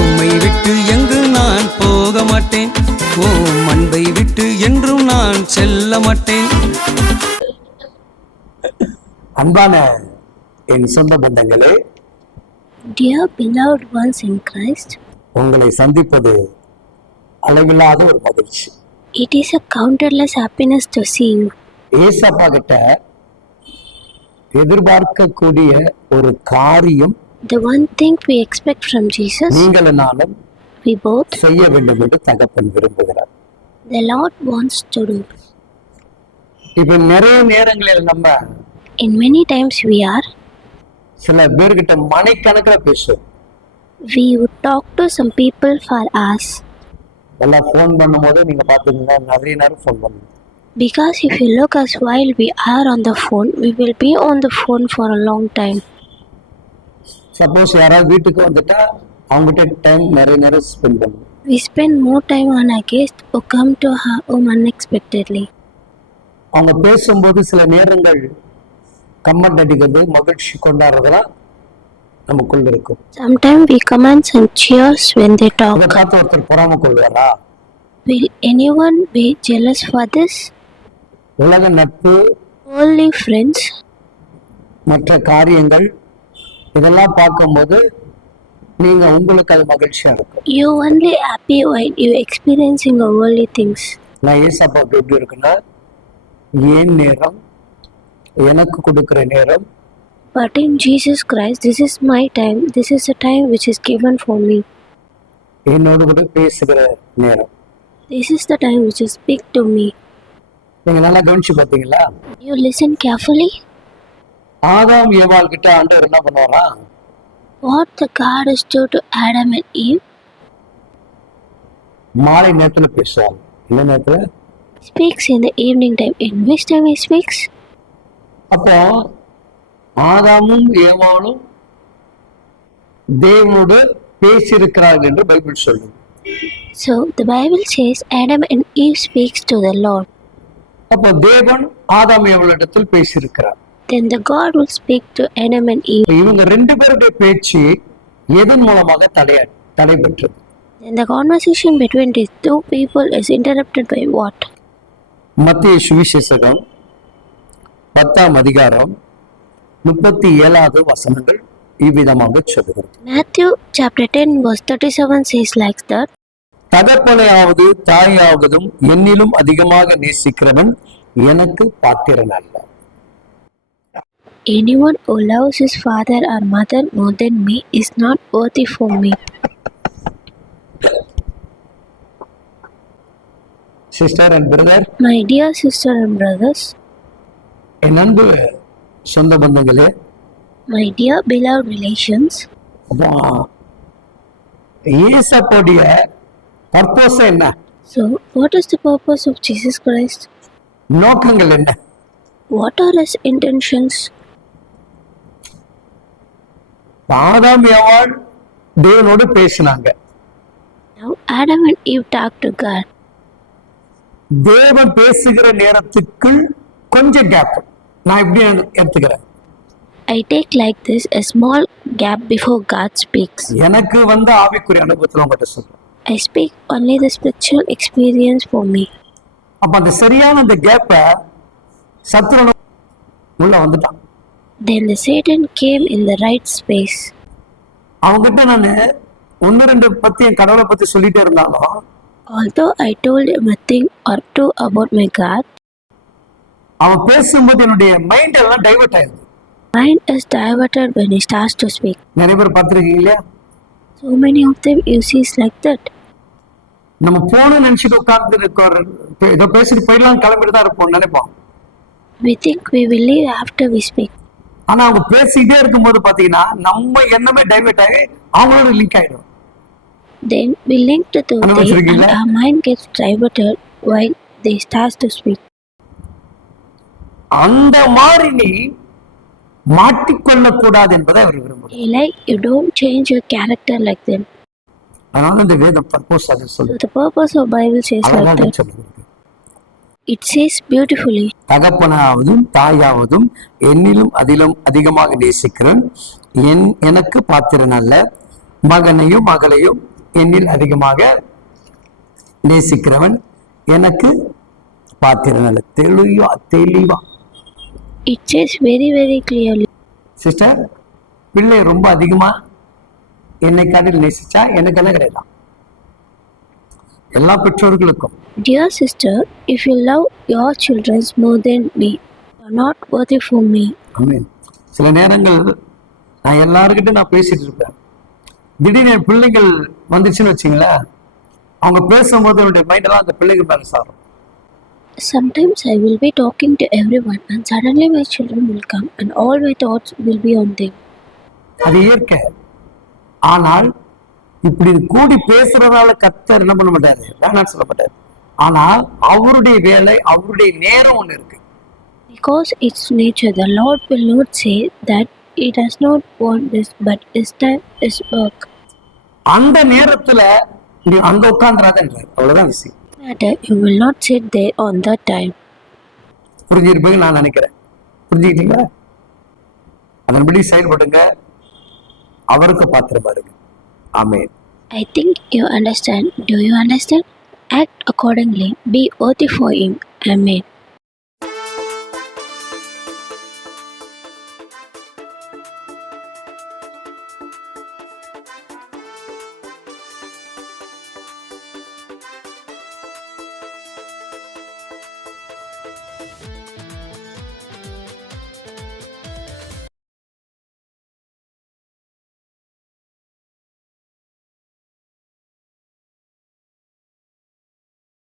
உம்மை விட்டு எங்கு நான் போக மாட்டேன் ஓம் அன்பை விட்டு என்றும் நான் செல்ல மாட்டேன் அன்பான என் சொந்த பந்தங்களே Dear beloved ones in Christ, உங்களை சந்திப்பது அளவில்லாத ஒரு மகிழ்ச்சி. it is a counterless happiness to see you. ஏசப்பா கிட்ட எதிர்பார்க்கக்கூடிய ஒரு காரியம் The one thing we expect from Jesus, நீங்கள் நானும் we both, செய்ய வேண்டும் என்று தகப்பன் விரும்புகிறார் the Lord wants to do. இப்ப நிறைய நேரங்களில் நம்ம In many times we are, சில பேர்கிட்ட மணிக்கணக்கில் பேசுவோம் we would talk to some people for us. எல்லாம் ஃபோன் பண்ணும்போது நீங்க பாத்தீங்கன்னா நிறைய நேரம் ஃபோன் பண்ணுங்க Because if you look us while we are on the phone, we will be on the phone for a long time. Suppose யாராவது வீட்டுக்கு வந்துட்டா அவங்ககிட்ட டைம் நிறைய நேரம் ஸ்பெண்ட் பண்ணுவோம் We spend more time on a guest who come to our home unexpectedly. அவங்க பேசும்போது சில நேரங்கள் கம்மட் அடிக்கிறது மகிழ்ச்சி கொண்டாடுறதெல்லாம் நமக்குள்ள இருக்கும் Sometimes we comments and cheers when they talk. அதை பார்த்து ஒருத்தர் பொறாம கொள்வாரா Will anyone be jealous for this? உலக நட்பு Only friends, மற்ற காரியங்கள் இதெல்லாம் பார்க்கும்போது நீங்க உங்களுக்கு அது மகிழ்ச்சியா இருக்கும் you only happy when you experiencing worldly things. நான் ஏசாப்பாவுக்கு எப்படி இருக்குன்னா ஏன் நேரம் எனக்கு கொடுக்கிற நேரம் But in Jesus Christ, this is my time. This is the time which is given for me. என்னோடு கூட பேசுகிற நேரம் This is the time which is speak to me. நீங்க நல்லா கவனிச்சு பார்த்தீங்களா You listen carefully. ஆதாம் ஏவாள் கிட்ட ஆண்டவர் என்ன பண்ணுவாரா What the God is do to Adam and Eve மாலை நேரத்துல பேசுவாங்க என்ன நேரத்துல speaks in the evening time. In which time he speaks? அப்போ ஆதாமும் ஏவாளும் தேவனோடு பேசியிருக்கிறார்கள் என்று பைபிள் சொல்லுது So the Bible says Adam and Eve speaks to the Lord. அப்போ தேவன் ஆதாம் ஏவலிடத்தில் பேசியிருக்கிறார் Then the God will speak to Adam and Eve. இவங்க ரெண்டு பேருடைய பேச்சு எதன் மூலமாக தடை தடைபெற்றது Then the conversation between these two people is interrupted by what? மத்திய சுவிசேஷகம் பத்தாம் அதிகாரம் முப்பத்தி ஏழாவது வசனங்கள் இவ்விதமாக சொல்லுகிறது Matthew chapter 10 verse 37 says like that. தகப்பனையாவது தாயாவதும் என்னிலும் அதிகமாக நேசிக்கிறவன் எனக்கு பாத்திரன் அல்ல Anyone who loves his father or mother more than me is not worthy for me. Sister and brother My dear sister and brothers, என் அன்பு சொந்த பந்தங்களே my dear beloved relations, அப்போ ஏசப்போடைய பர்பஸ் என்ன so what is the purpose of Jesus Christ? நோக்கங்கள் என்ன What are his intentions? ஆதாம் ஏவாள் தேவனோடு பேசினாங்க Now Adam and Eve talked to God. தேவன் பேசுகிற நேரத்துக்குள் கொஞ்சம் கேப் நான் எப்படி எடுத்துக்கிறேன் I take like this a small gap before God speaks. எனக்கு வந்து ஆவிக்குரிய அனுபவத்தில் உங்கள்கிட்ட சொல்றேன் I speak only the spiritual experience for me. அப்ப அந்த சரியான அந்த கேப்பை சத்துருவன் உள்ள வந்துட்டான் Then the Satan came in the right space. அவங்ககிட்ட நான் ஒன்னு ரெண்டு பத்தி என் கடவுளை பத்தி சொல்லிட்டே இருந்தாலும் Although I told him a thing or two about my God, அவன் பேசும்போது என்னுடைய மைண்ட் எல்லாம் டைவர்ட் ஆயிடுது mind is diverted when he starts to speak. நிறைய பேர் பார்த்துருக்கீங்க இல்லையா So many of them you see is like that. நம்ம போகணும்னு நினைச்சிட்டு உட்கார்ந்து இருக்க ஏதோ பேசிட்டு போயிடலாம் கிளம்பிட்டு தான் இருப்போம் நினைப்போம் We think we will leave after we speak. ஆனா அவங்க பேசிக்கிட்டே இருக்கும்போது பாத்தீங்கன்னா நம்ம எண்ணமே டைவர்ட் ஆகி அவங்களோட லிங்க் ஆயிடும் Then we link to the day and our mind gets diverted while they start to speak. அந்த மாதிரி நீ மாட்டிக்கொள்ள கூடாது என்பதை அவர் விரும்புகிறார் like you don't change your character like them. அதனால இந்த வேதம் பர்போஸ் அதை So சொல்லு the purpose of Bible says like அழகாக that. சொல்லுகிறது It says beautifully. தகப்பனாவதும் தாயாவதும் என்னிலும் அதிலும் அதிகமாக நேசிக்கிறேன். என் எனக்கு பாத்திரன் அல்ல. மகனையும் மகளையும் என்னில் அதிகமாக நேசிக்கிறவன் எனக்கு பாத்திரம் நல்ல தெளிவா தெளிவா. It says very, very clearly. Sister பிள்ளை ரொம்ப அதிகமா என்னை காட்டில் நேசிச்சா? எனக்கு என்ன கிடையாது. எல்லா பெற்றோர்களுக்கும் sister, if you love your children more than me, you are not worthy for me. ஆமென் சில நேரங்கள் நான் எல்லாருக்கிட்டும் நான் பேசிட்டு இருப்பேன் திடீர்னு என் பிள்ளைகள் வந்துச்சுன்னு வச்சிங்களேன் அவங்க பேசும்போது என்னுடைய மைண்டெல்லாம் அந்த பிள்ளைகள் மேலே சாரும் Sometimes I will be talking to everyone, and suddenly my children will come, and all my thoughts will be on them. அது இயற்கை ஆனால் இப்படி கூடி பேசுறதால கத்தர் என்ன பண்ண மாட்டாரு? வேணாம்னு சொல்ல மாட்டாரு ஆனால் அவருடைய வேலை அவருடைய நேரம் ஒண்ணு இருக்கு. Because it's nature, the Lord will not say that He does not want this, but His time is work. அந்த நேரத்துல நீ அங்க உட்காந்துராதன்றார் அவ்வளவுதான் விஷயம். You will not sit there on that time. புரிஞ்சிருப்பீங்க நான் நினைக்கிறேன். புரிஞ்சுக்கிட்டீங்களா? அதன்படி செயல்படுங்க. அவருக்கு பாத்திரமா இருக்கு Amen. I think you understand. Do you understand? Act accordingly. Be worthy for Him. Amen.